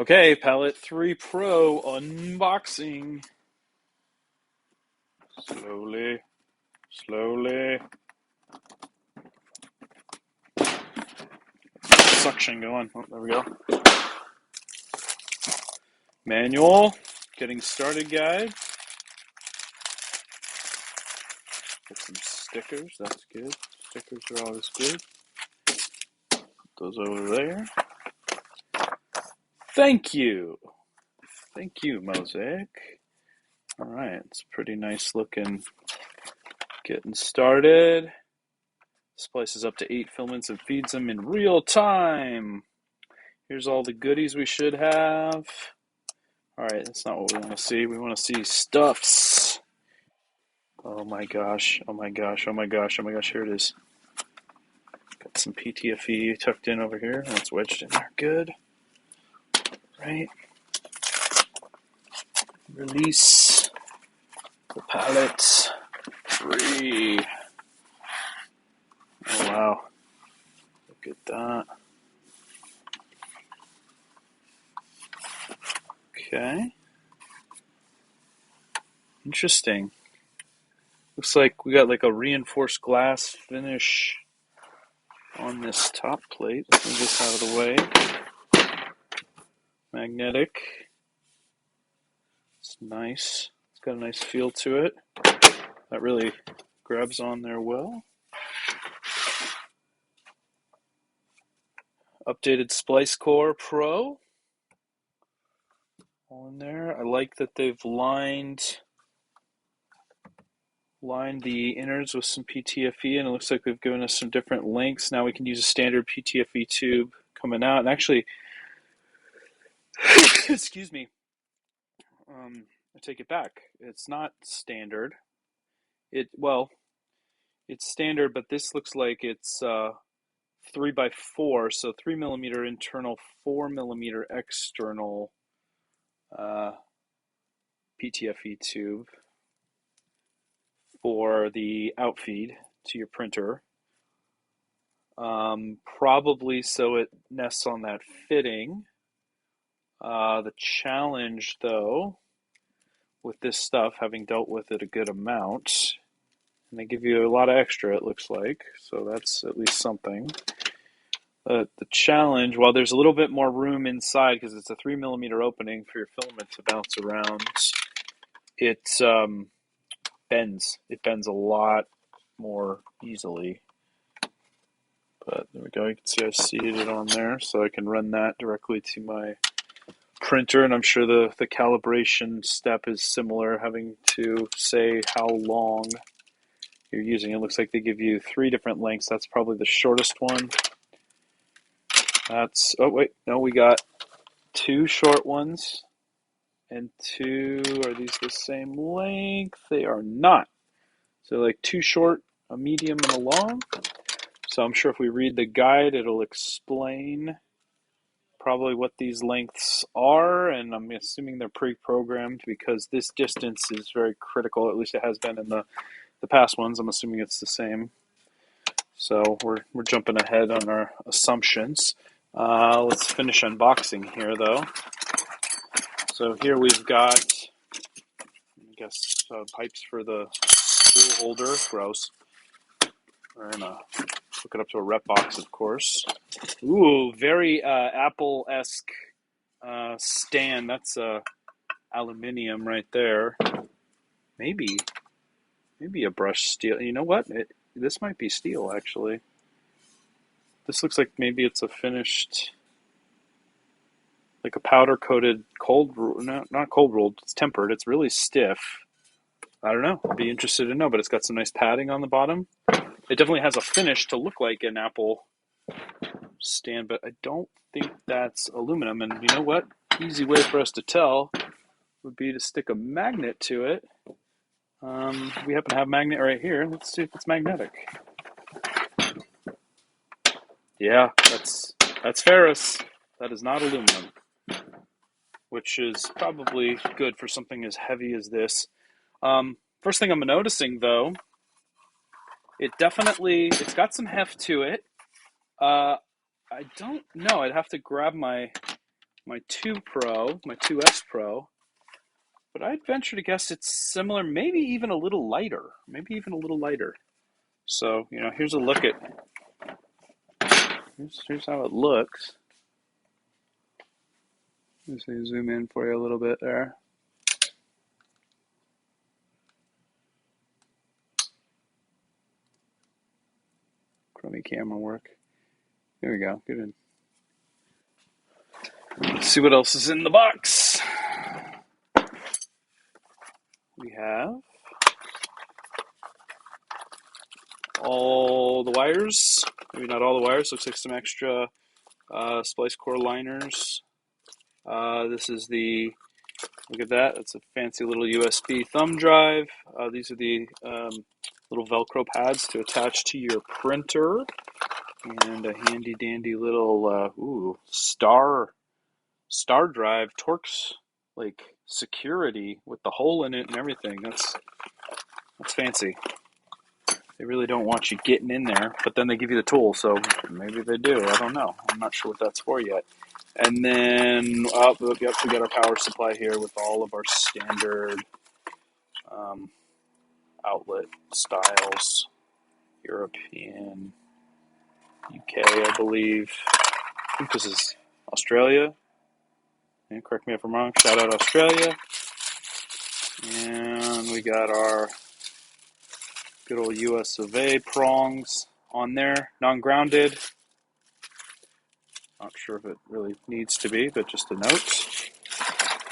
Okay, Palette 3 Pro unboxing. Slowly, slowly. Suction going. Oh, there we go. Manual. Getting started guide. Get some stickers. That's good. Stickers are always good. Put those over there. Thank you. Thank you, Mosaic. All right, it's pretty nice looking. Getting started. Splices up to 8 filaments and feeds them in real time. Here's all the goodies we should have. All right, that's not what we want to see. We want to see stuffs. Oh my gosh, oh my gosh, oh my gosh, oh my gosh, here it is. Got some PTFE tucked in over here. That's wedged in there. Good. Right. Release the palette. Free. Oh wow. Look at that. Okay. Interesting. Looks like we got like a reinforced glass finish on this top plate. Let's move this out of the way. Magnetic. It's nice. It's got a nice feel to it. That really grabs on there well. Updated Splice Core Pro. All in there. I like that they've lined the innards with some PTFE, and it looks like they've given us some different lengths. Now we can use a standard PTFE tube coming out. And actually, excuse me, I take it back. It's not standard. It's standard, but this looks like it's 3x4, so 3mm internal, 4mm external PTFE tube for the outfeed to your printer. Probably so it nests on that fitting. The challenge, though, with this stuff, having dealt with it a good amount, and they give you a lot of extra, it looks like, so that's at least something. The challenge, while there's a little bit more room inside because it's a 3mm opening for your filament to bounce around, it bends. It bends a lot more easily. But there we go. You can see I seated it on there, so I can run that directly to my printer, and I'm sure the calibration step is similar, having to say how long you're using. It looks like they give you 3 different lengths. That's probably the shortest one. That's, oh wait, no, we got 2 short ones and 2, are these the same length? They are not. So like 2 short, a medium, and a long. So I'm sure if we read the guide, it'll explain probably what these lengths are, and I'm assuming they're pre-programmed because this distance is very critical. At least it has been in the past ones. I'm assuming it's the same. So we're jumping ahead on our assumptions. Let's finish unboxing here, though. So here we've got, I guess, pipes for the spool holder. Gross. We're gonna hook it up to a rep box, of course. Ooh, very Apple-esque stand. That's aluminium right there. Maybe a brushed steel. You know what? This might be steel, actually. This looks like maybe it's a finished, like a powder-coated cold, no, not cold rolled, it's tempered. It's really stiff. I don't know. I'd be interested to know, but it's got some nice padding on the bottom. It definitely has a finish to look like an Apple stand, but I don't think that's aluminum. And you know what? Easy way for us to tell would be to stick a magnet to it. We happen to have a magnet right here. Let's see if it's magnetic. Yeah, that's ferrous. That is not aluminum, which is probably good for something as heavy as this. First thing I'm noticing, though, it's got some heft to it. I don't know. I'd have to grab my my 2 Pro, my 2S Pro, but I'd venture to guess it's similar, maybe even a little lighter. Maybe even a little lighter. So, you know, here's a look at, here's how it looks. Let's see, zoom in for you a little bit there. Crummy camera work. There we go. Good. Let's see what else is in the box. We have all the wires. Maybe not all the wires. Looks like some extra splice core liners. This is the, look at that. That's a fancy little USB thumb drive. These are the little Velcro pads to attach to your printer. And a handy dandy little star drive, Torx like security with the hole in it and everything. That's fancy. They really don't want you getting in there, but then they give you the tool, so maybe they do. I don't know. I'm not sure what that's for yet. And then, yep, we got our power supply here with all of our standard outlet styles. European, UK, I believe. I think this is Australia. And correct me if I'm wrong. Shout out Australia. And we got our good old US of A prongs on there, non-grounded. Not sure if it really needs to be, but just a note.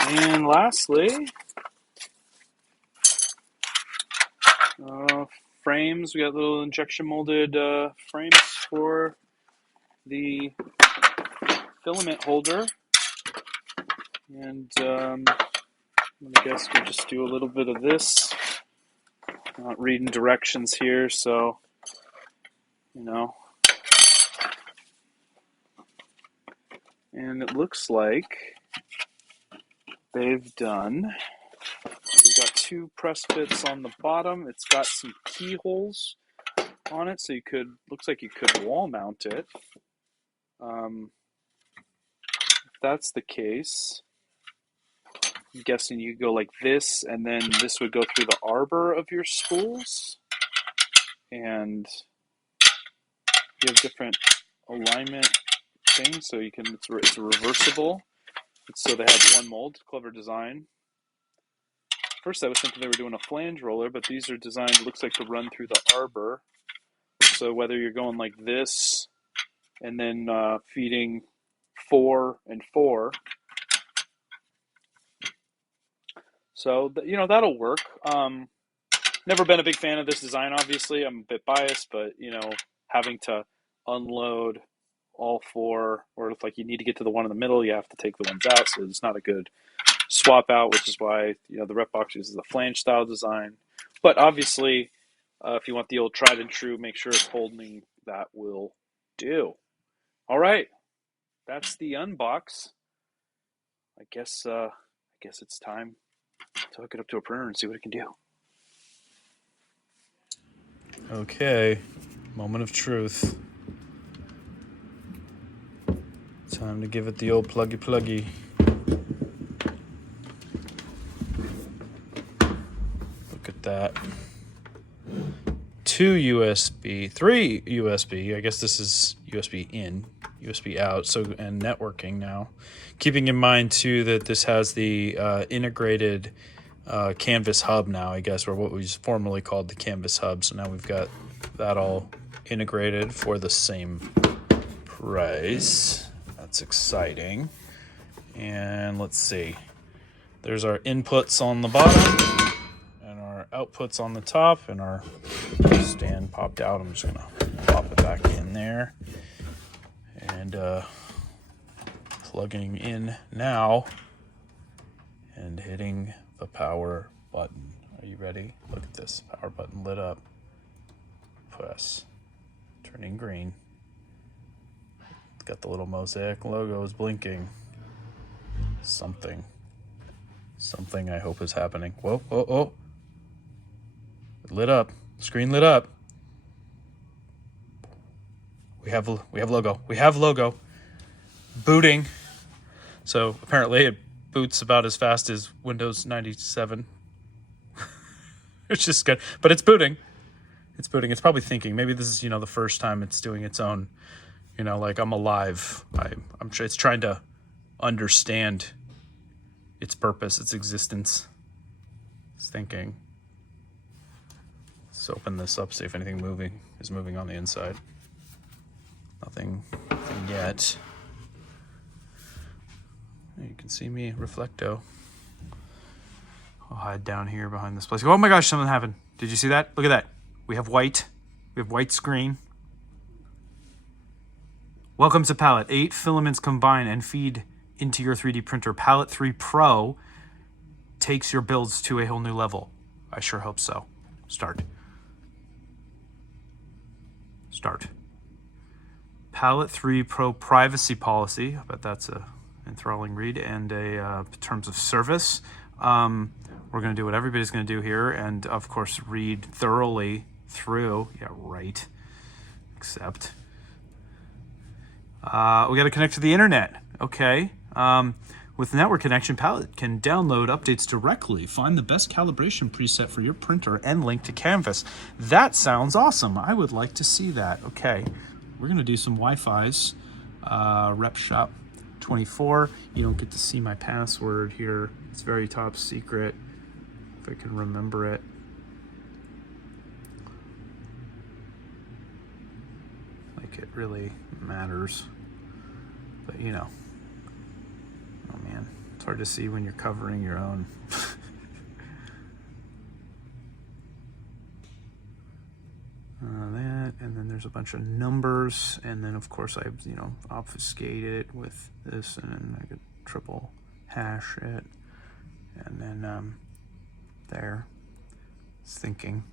And lastly, frames. We got little injection molded frames for the filament holder. And I'm gonna guess we'll just do a little bit of this. Not reading directions here, so you know. And it looks like they've done. We've got 2 press bits on the bottom. It's got some keyholes on it, so you could, looks like you could wall mount it. If that's the case, I'm guessing you go like this, and then this would go through the arbor of your spools. And you have different alignment things, so you can, it's reversible. So they have one mold, clever design. First I was thinking they were doing a flange roller, but these are designed, looks like, to run through the arbor. So whether you're going like this, and then feeding 4 and 4. So, you know, that'll work. Never been a big fan of this design, obviously. I'm a bit biased, but, you know, having to unload all 4, or if like you need to get to the one in the middle, you have to take the ones out, so it's not a good swap out, which is why, you know, the RepVLOG uses a flange style design. But obviously, if you want the old tried and true, make sure it's holding, that will do. All right, that's the unbox. I guess it's time to hook it up to a printer and see what it can do. Okay, moment of truth. Time to give it the old pluggy. Look at that. 2 USB, 3 USB. I guess this is USB in, USB out, so, and networking now. Keeping in mind too that this has the integrated Canvas hub now, I guess, or what was formerly called the Canvas hub. So now we've got that all integrated for the same price. That's exciting. And let's see. There's our inputs on the bottom and our outputs on the top, and our stand popped out. I'm just gonna pop it back in there and plugging in now and hitting the power button. Are you ready? Look at this. Power button lit up. Press. Turning green. It's got the little Mosaic logos blinking. Something I hope is happening. Whoa, oh. It lit up. Screen lit up. We have logo. We have logo. Booting. So apparently it boots about as fast as Windows 97. It's just good, but it's booting. It's booting. It's probably thinking maybe this is, you know, the first time it's doing its own, you know, like I'm alive. I'm sure it's trying to understand its purpose, its existence. It's thinking. Let's open this up, see if anything is moving on the inside. Nothing yet. You can see me, Reflecto. I'll hide down here behind this place. Oh my gosh, something happened. Did you see that? Look at that. We have white. We have white screen. Welcome to Palette. 8 filaments combine and feed into your 3D printer. Palette 3 Pro takes your builds to a whole new level. I sure hope so. Start. Palette 3 Pro privacy policy. I bet that's a enthralling read, and a terms of service. We're going to do what everybody's going to do here, and of course read thoroughly through. Yeah, right. Accept. We got to connect to the internet. Okay. With network connection, Palette can download updates directly, find the best calibration preset for your printer, and link to Canvas. That sounds awesome. I would like to see that. Okay. We're going to do some Wi-Fi's. Rep Shop 24. You don't get to see my password here. It's very top secret, if I can remember it. Like it really matters. But you know. Oh man, it's hard to see when you're covering your own. That, and then there's a bunch of numbers, and then of course I, you know, obfuscate it with this, and then I could triple hash it, and then there, it's thinking,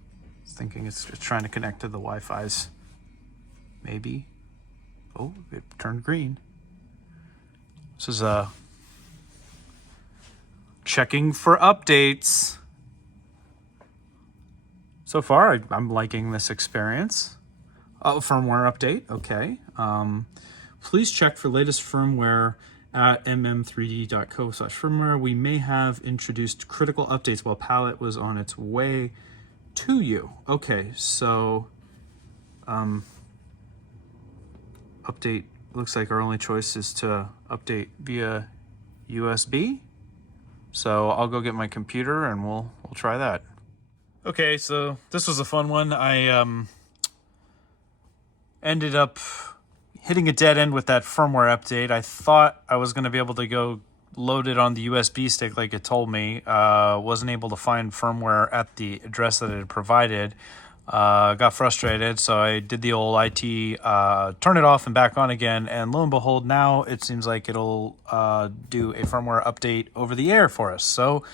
it's trying to connect to the Wi-Fi's, maybe. Oh, it turned green. This is checking for updates. So far, I'm liking this experience. Oh, firmware update, okay. Please check for latest firmware at mm3d.co/firmware. We may have introduced critical updates while Palette was on its way to you. Okay, so update, looks like our only choice is to update via USB. So I'll go get my computer and we'll try that. Okay, so this was a fun one. I ended up hitting a dead end with that firmware update. I thought I was going to be able to go load it on the USB stick like it told me. Wasn't able to find firmware at the address that it had provided. Got frustrated, so I did the old IT, turn it off and back on again, and lo and behold, now it seems like it'll do a firmware update over the air for us. So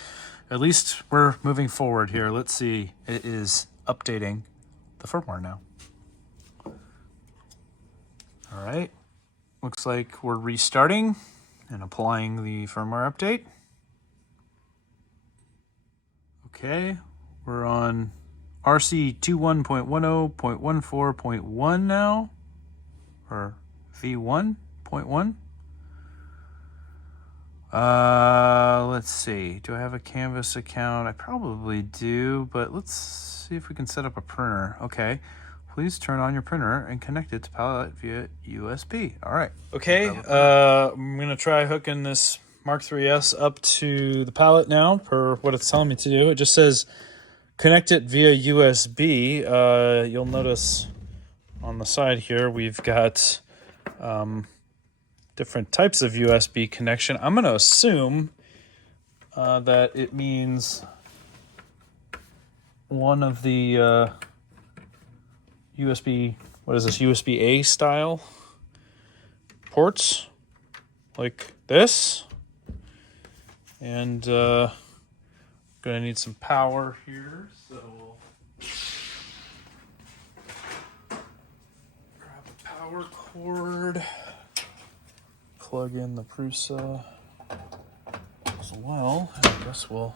at least we're moving forward here. Let's see. It is updating the firmware now. All right. Looks like we're restarting and applying the firmware update. Okay. We're on RC21.10.14.1 now, or V1.1. Let's see. Do I have a Canvas account? I probably do, but let's see if we can set up a printer. Okay. Please turn on your printer and connect it to Palette via USB. All right. Okay. I'm going to try hooking this Mark 3S up to the Palette now per what it's telling me to do. It just says connect it via USB. You'll notice on the side here, we've got different types of USB connection. I'm going to assume that it means one of the USB, what is this, USB-A style ports, like this. And gonna need some power here, so we'll grab a power cord, plug in the Prusa as well. I guess we'll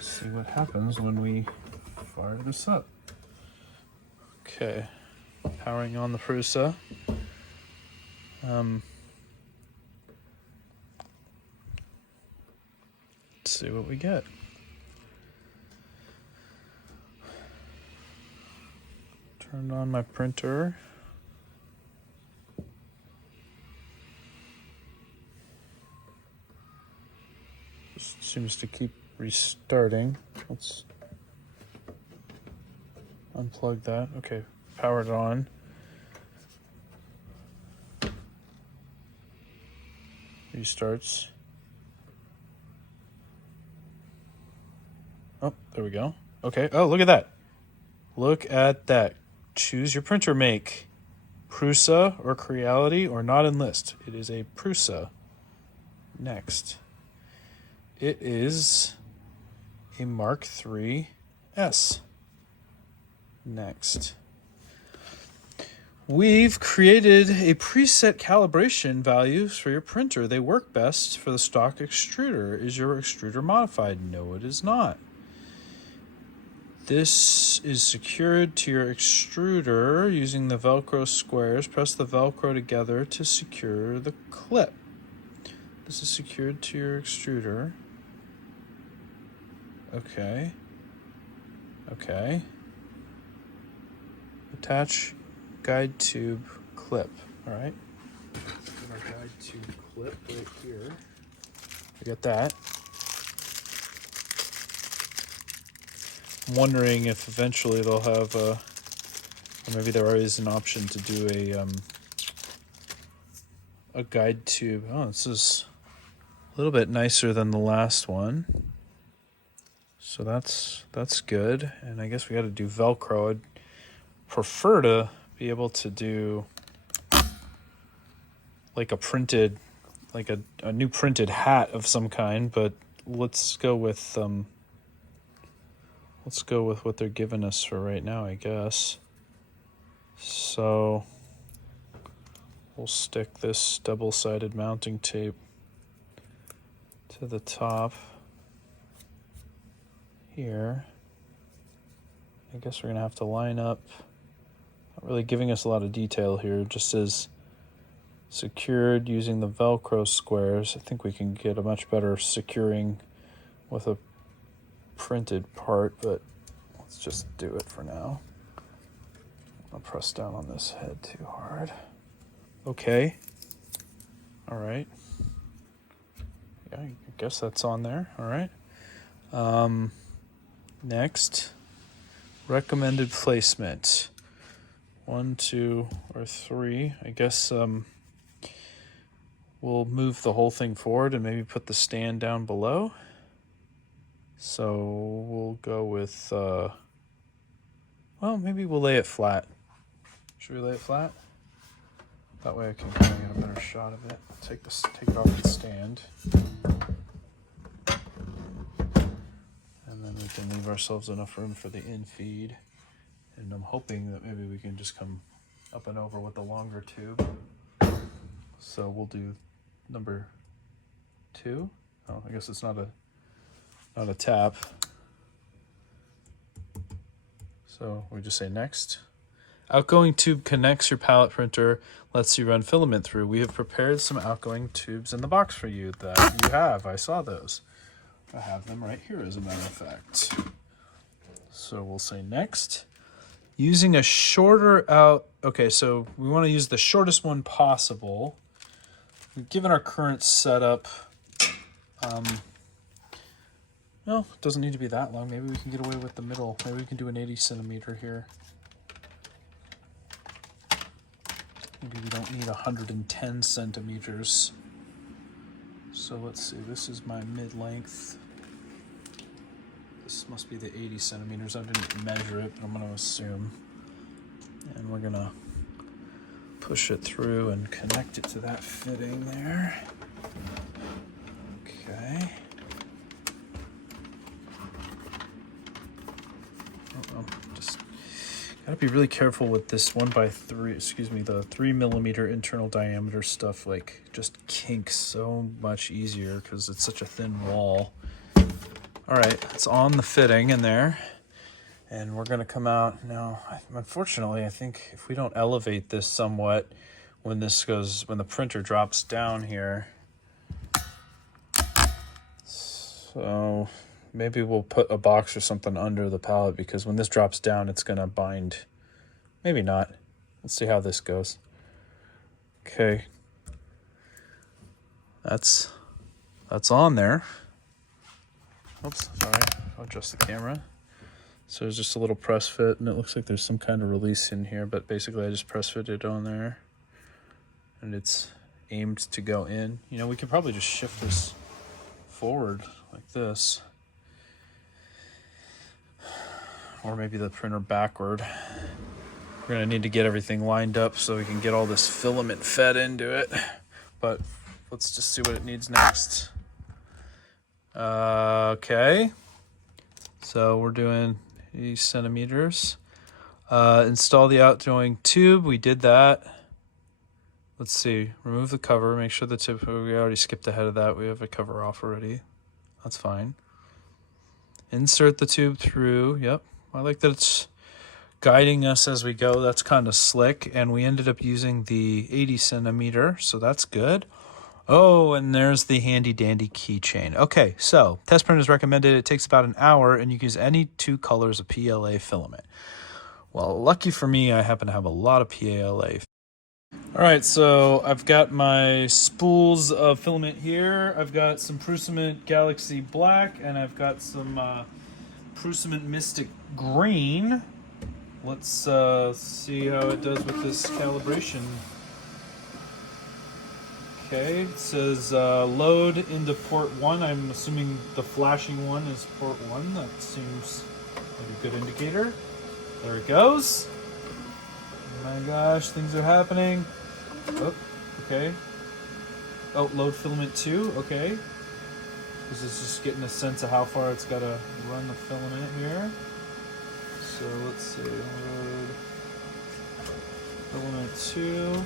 see what happens when we fire this up. Okay, powering on the Prusa. Let's see what we get. Turned on my printer. Just seems to keep restarting. Let's unplug that. Okay, powered on. Restarts. Oh, there we go. Okay. Oh, look at that. Look at that. Choose your printer make. Prusa or Creality or not enlist. It is a Prusa. Next. It is a Mark III S. Next. We've created a preset calibration values for your printer. They work best for the stock extruder. Is your extruder modified? No, it is not. This is secured to your extruder using the Velcro squares. Press the Velcro together to secure the clip. This is secured to your extruder. Okay. Okay. Attach guide tube clip. All right. Put our guide tube clip right here. I got that. I'm wondering if eventually they'll have or maybe there is an option to do a guide tube. Oh, this is a little bit nicer than the last one. So that's good. And I guess we got to do Velcro. I'd prefer to be able to do like a printed, like a new printed hat of some kind, but let's go with what they're giving us for right now, I guess. So we'll stick this double-sided mounting tape to the top here. I guess we're gonna have to line up. Not really giving us a lot of detail here. It just says secured using the Velcro squares. I think we can get a much better securing with a printed part, but let's just do it for now. I'll press down on this head too hard. Okay. All right. Yeah, I guess that's on there. All right. Next, recommended placement. 1, 2, or 3. I guess we'll move the whole thing forward and maybe put the stand down below. So we'll go with, well, maybe we'll lay it flat. Should we lay it flat? That way I can kind of get a better shot of it. Take it off the stand. And then we can leave ourselves enough room for the in-feed. And I'm hoping that maybe we can just come up and over with the longer tube. So we'll do number 2. Oh, I guess it's not a tap. So we just say next. Outgoing tube connects your palette printer, lets you run filament through. We have prepared some outgoing tubes in the box for you that you have. I saw those. I have them right here, as a matter of fact. So we'll say next. Using a shorter out. Okay, so we want to use the shortest one possible. Given our current setup, well, it doesn't need to be that long. Maybe we can get away with the middle. Maybe we can do an 80 centimeter here. Maybe we don't need 110 centimeters. So let's see, this is my mid-length. This must be the 80 centimeters. I didn't measure it, but I'm going to assume. And we're going to push it through and connect it to that fitting there. Okay. Just gotta be really careful with this 1x3, the 3mm internal diameter stuff, like just kinks so much easier because it's such a thin wall. All right, it's on the fitting in there, and we're gonna come out now. Unfortunately, I think if we don't elevate this somewhat, when the printer drops down here, So maybe we'll put a box or something under the palette, because when this drops down, it's gonna bind. Maybe not. Let's see how this goes. Okay. That's on there. Oops, sorry. I'll adjust the camera. So there's just a little press fit, and it looks like there's some kind of release in here, but basically I just press fitted on there, and it's aimed to go in. You know, we could probably just shift this forward like this, or maybe the printer backward. We're gonna need to get everything lined up so we can get all this filament fed into it, but let's just see what it needs next. Okay, so we're doing 80 centimeters. Install the outgoing tube. We did that. Let's see. Remove the cover. Make sure the tip. We already skipped ahead of that. We have a cover off already. That's fine. Insert the tube through. Yep. I like that it's guiding us as we go. That's kind of slick. And we ended up using the 80 centimeter, so that's good. Oh, and there's the handy dandy keychain. Okay, so test print is recommended. It takes about an hour, and you can use any 2 colors of PLA filament. Well, lucky for me, I happen to have a lot of PLA. All right, so I've got my spools of filament here. I've got some Prusament Galaxy Black, and I've got some Prusament Mystic Green. Let's see how it does with this calibration. Okay, it says load into port 1. I'm assuming the flashing one is port 1. That seems like a good indicator. There it goes. Oh my gosh, things are happening. Oh, okay. Oh, load filament 2, okay. This is just getting a sense of how far it's got to run the filament here. So let's see, load filament 2.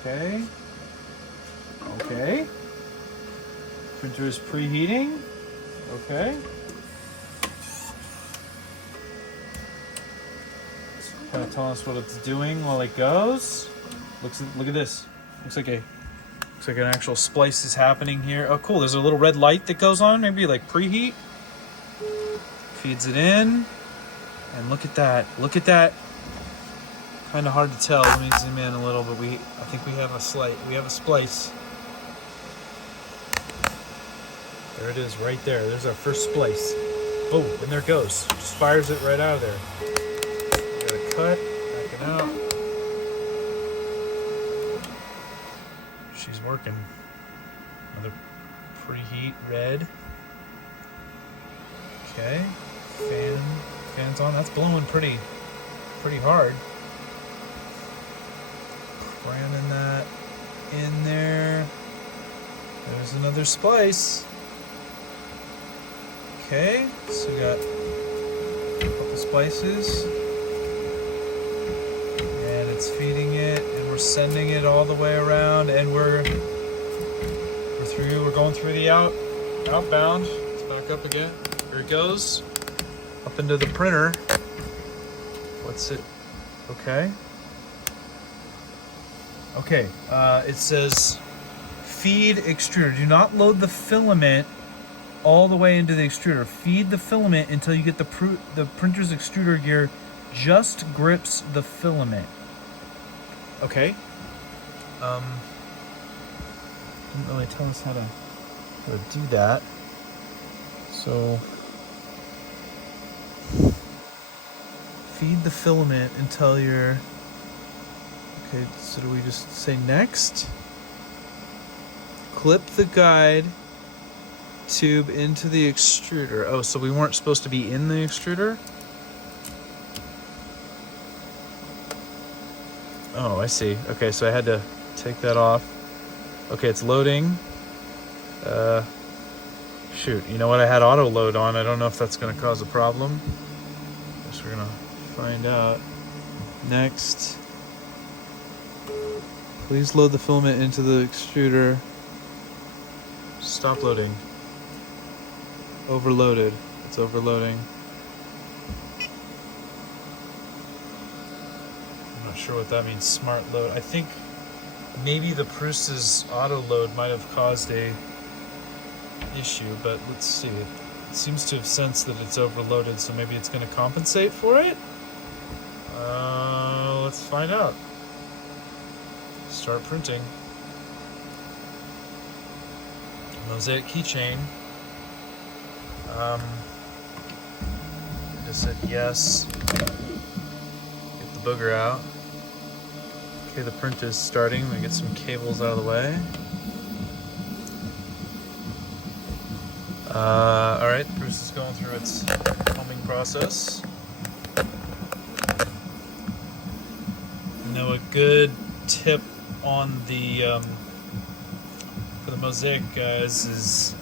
Okay. Okay. Printer is preheating. Okay. It's kind of telling us what it's doing while it goes. Look at this. Looks like an actual splice is happening here. Oh, cool. There's a little red light that goes on. Maybe like preheat. Feeds it in. And look at that. Look at that. Kind of hard to tell. Let me zoom in a little, but I think we have a splice. There it is, right there. There's our first splice. Oh, and there it goes. Just fires it right out of there. Got a cut, back it out. She's working. Another preheat red. Okay, fan's on. That's blowing pretty hard. Ramming that in there. There's another splice. Okay, so we got a couple splices. And it's feeding it, and we're sending it all the way around, and we're going through the outbound. Let's back up again. Here it goes. Up into the printer. What's it? Okay. Okay, it says feed extruder. Do not load the filament all the way into the extruder. Feed the filament until you get the printer's extruder gear just grips the filament. Okay. Didn't really tell us how to do that. So feed the filament until you're... Okay, so do we just say next? Clip the guide tube into the extruder. Oh, so we weren't supposed to be in the extruder? Oh, I see. Okay, so I had to take that off. Okay, it's loading. Shoot, you know what? I had auto load on. I don't know if that's going to cause a problem. Guess we're going to find out. Next. Please load the filament into the extruder. Stop loading. Overloaded. It's overloading. I'm not sure what that means, smart load. I think maybe the Prusa's auto load might have caused a issue, but let's see. It seems to have sensed that it's overloaded, so maybe it's going to compensate for it? Let's find out. Start printing. Mosaic keychain. I just said yes. Get the booger out. Okay, the print is starting. I'm gonna get some cables out of the way. Alright, Bruce is going through its combing process. Now a good tip on the for the Mosaic guys is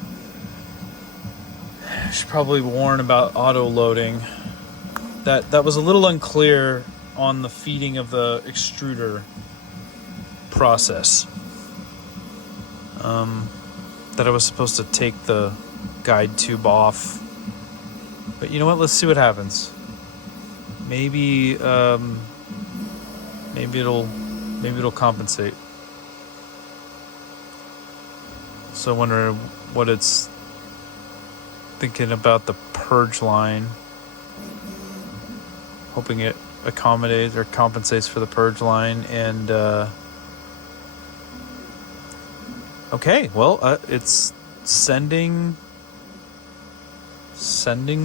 I should probably warn about auto loading. That was a little unclear on the feeding of the extruder process. That I was supposed to take the guide tube off, but you know what? Let's see what happens. Maybe it'll compensate. So I wonder what it's thinking about the purge line. Hoping it accommodates or compensates for the purge line. And okay, well, it's sending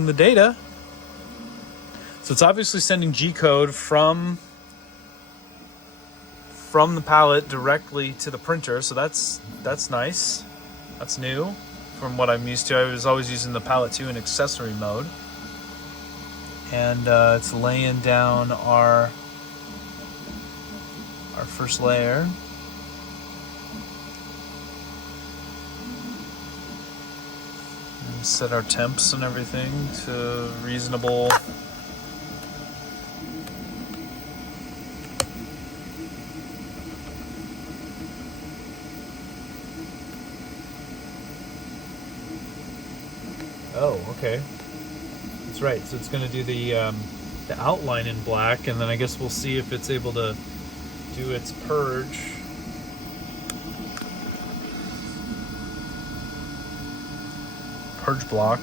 the data. So it's obviously sending G-code from the palette directly to the printer. So that's nice. That's new from what I'm used to. I was always using the palette 2 in accessory mode. And it's laying down our first layer. And set our temps and everything to reasonable. Oh, okay. That's right. So it's going to do the outline in black, and then I guess we'll see if it's able to do its purge. Purge block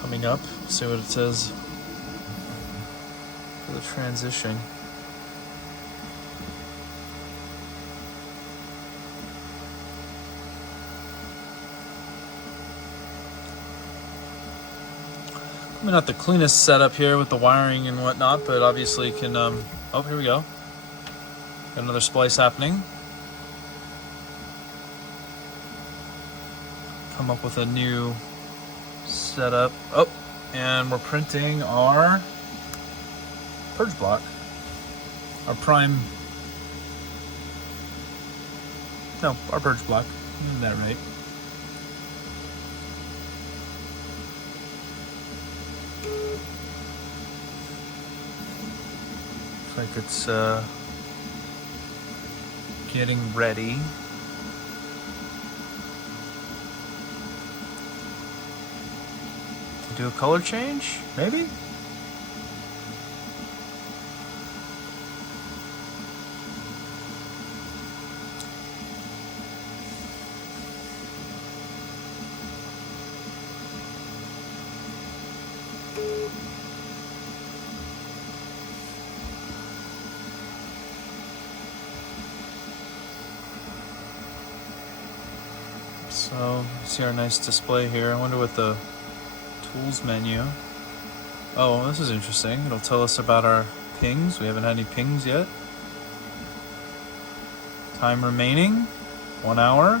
coming up. See what it says for the transition. I mean, not the cleanest setup here with the wiring and whatnot, but obviously can, oh, here we go. Got another splice happening. Come up with a new setup. Oh, and we're printing our purge block. Our prime, no, our purge block. Isn't that right? Like it's getting ready. To do a color change, maybe? So, see our nice display here. I wonder what the tools menu. Oh, this is interesting. It'll tell us about our pings. We haven't had any pings yet. Time remaining, 1 hour.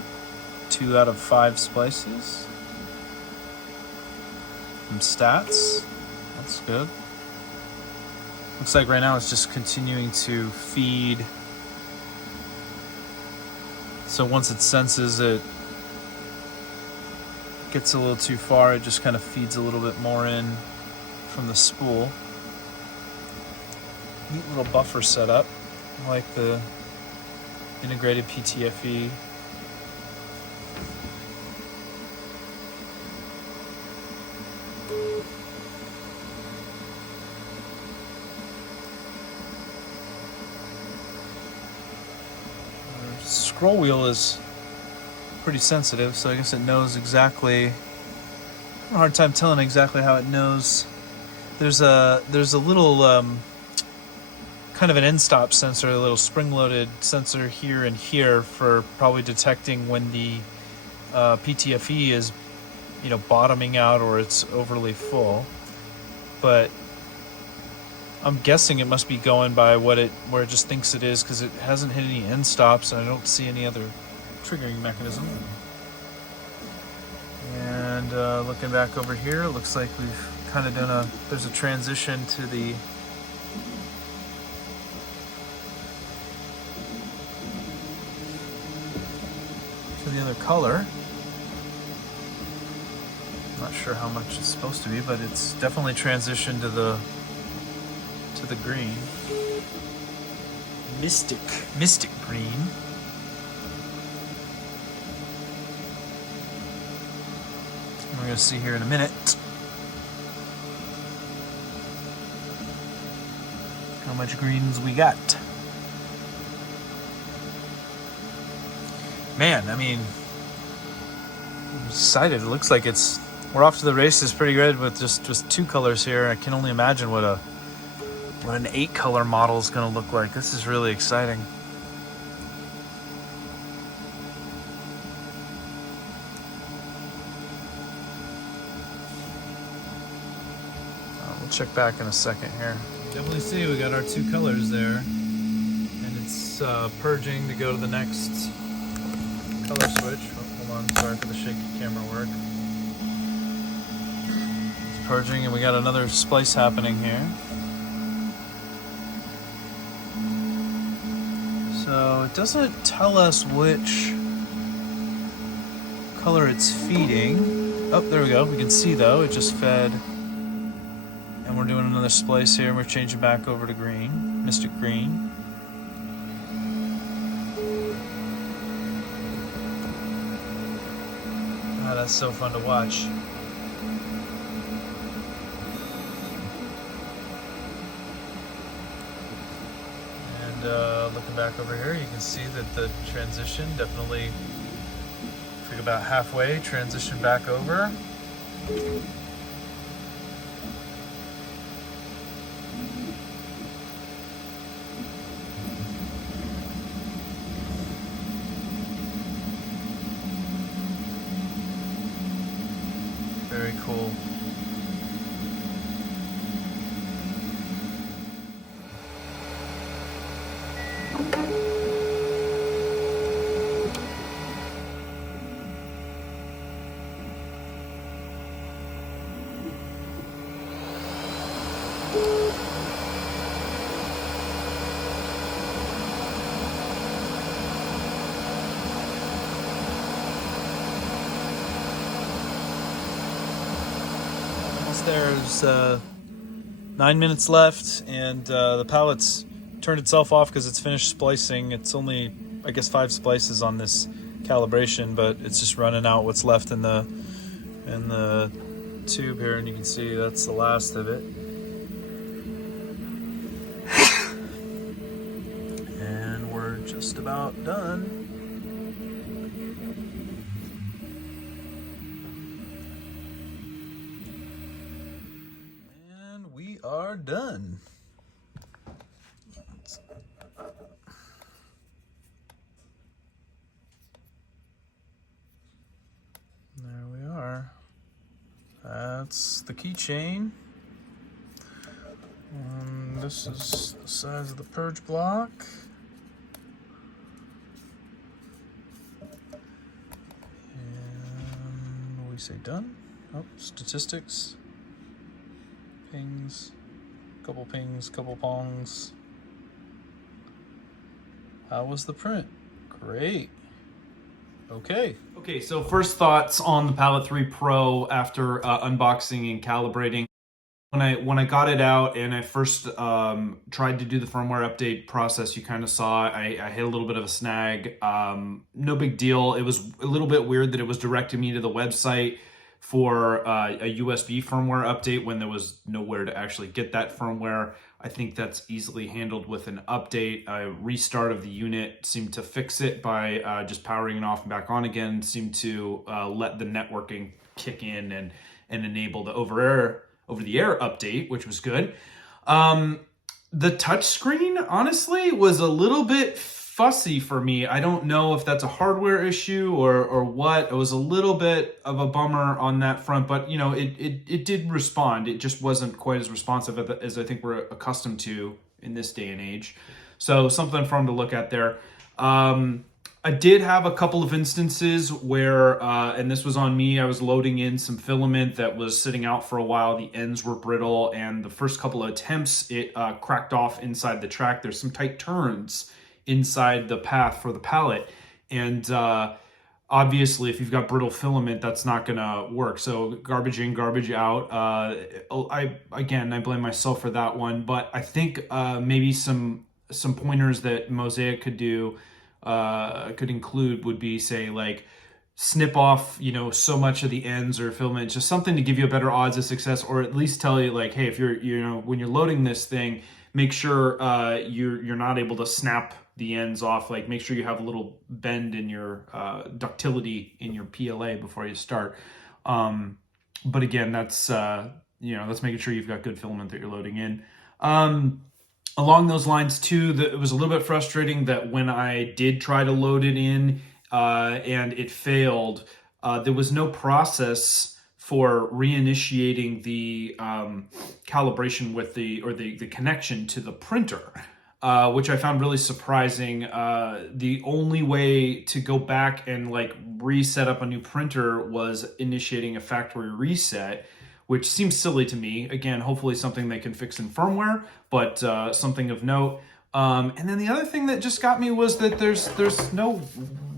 2 out of 5 splices. Some stats. That's good. Looks like right now it's just continuing to feed. So once it senses it gets a little too far, it just kind of feeds a little bit more in from the spool. Neat little buffer setup. I like the integrated PTFE. Scroll wheel is pretty sensitive, so I guess it knows exactly. I have a hard time telling exactly how it knows. There's a little kind of an end stop sensor, a little spring-loaded sensor here and here for probably detecting when the PTFE is, bottoming out or it's overly full. But I'm guessing it must be going by where it just thinks it is, because it hasn't hit any end stops and I don't see any other triggering mechanism. And looking back over here, it looks like we've kind of done there's a transition to the other color. I'm not sure how much it's supposed to be, but it's definitely transitioned to the green. Mystic green. We're going to see here in a minute how much greens we got. Man, I mean, I'm excited. It looks like we're off to the races pretty good with just 2 colors here. I can only imagine what an 8 color model is going to look like. This is really exciting. We'll check back in a second here. Definitely see we got our 2 colors there, and it's purging to go to the next color switch. Oh, hold on, sorry for the shaky camera work. It's purging, and we got another splice happening here. So it doesn't tell us which color it's feeding. Oh, there we go. We can see though, it just fed. And we're doing another splice here. We're changing back over to green, Mystic Green. Ah, that's so fun to watch. And looking back over here, you can see that the transition definitely took about halfway, transition back over. Very cool. There's 9 minutes left, and the palette's turned itself off because it's finished splicing. It's only, I guess, 5 splices on this calibration, but it's just running out what's left in the tube here, and you can see that's the last of it. And we're just about done. Are done. There we are. That's the keychain. This is the size of the purge block. And we say done. Oh, statistics. Pings, couple pongs. How was the print? Great. Okay, so first thoughts on the Palette 3 Pro after unboxing and calibrating. When I got it out and I first tried to do the firmware update process, you kind of saw I hit a little bit of a snag. No big deal. It was a little bit weird that it was directing me to the website for a USB firmware update when there was nowhere to actually get that firmware. I think that's easily handled with an update. A restart of the unit seemed to fix it by just powering it off and back on again. Seemed to let the networking kick in and enable the over-the-air update, which was good. The touchscreen, honestly, was a little bit fussy for me. I don't know if that's a hardware issue or what. It was a little bit of a bummer on that front, but you know, it did respond. It just wasn't quite as responsive as I think we're accustomed to in this day and age. So something for them to look at there. I did have a couple of instances where, and this was on me, I was loading in some filament that was sitting out for a while. The ends were brittle, and the first couple of attempts, it cracked off inside the track. There's some tight turns inside the path for the palette. And obviously, if you've got brittle filament, that's not gonna work. So garbage in, garbage out. I blame myself for that one, but I think maybe some pointers that Mosaic could do could include would be, say, like snip off, you know, so much of the ends or filament, just something to give you a better odds of success, or at least tell you like, hey, if you're, you know, when you're loading this thing, make sure you're not able to snap the ends off. Like make sure you have a little bend in your ductility in your PLA before you start. But again, that's you know, that's making sure you've got good filament that you're loading in. Along those lines too, it was a little bit frustrating that when I did try to load it in and it failed, there was no process for reinitiating the calibration with the connection to the printer, which I found really surprising. The only way to go back and like reset up a new printer was initiating a factory reset, which seems silly to me. Again, hopefully something they can fix in firmware, but something of note. And then the other thing that just got me was that there's no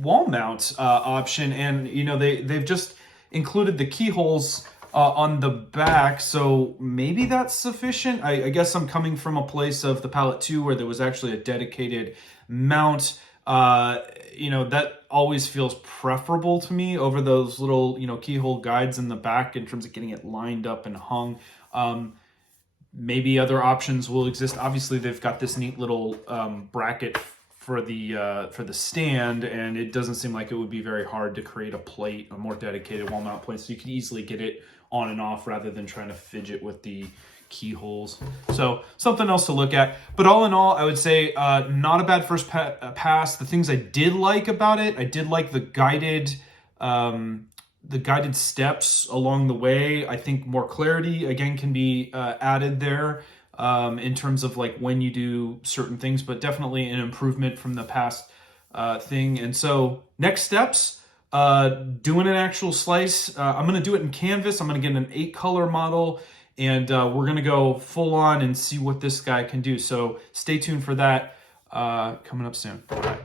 wall mount option, and you know they've just included the keyholes on the back, so maybe that's sufficient. I guess I'm coming from a place of the Palette 2 where there was actually a dedicated mount. You know, that always feels preferable to me over those little, you know, keyhole guides in the back in terms of getting it lined up and hung. Maybe other options will exist. Obviously, they've got this neat little bracket for the stand, and it doesn't seem like it would be very hard to create a plate, a more dedicated wall mount plate, so you could easily get it on and off rather than trying to fidget with the keyholes. So something else to look at. But all in all, I would say not a bad first pass. The things I did like about it, I did like the guided steps along the way. I think more clarity again can be added there in terms of like when you do certain things, but definitely an improvement from the past thing. And so next steps, doing an actual slice. I'm going to do it in canvas. I'm going to get an 8-color model, and we're going to go full on and see what this guy can do. So stay tuned for that coming up soon. All right.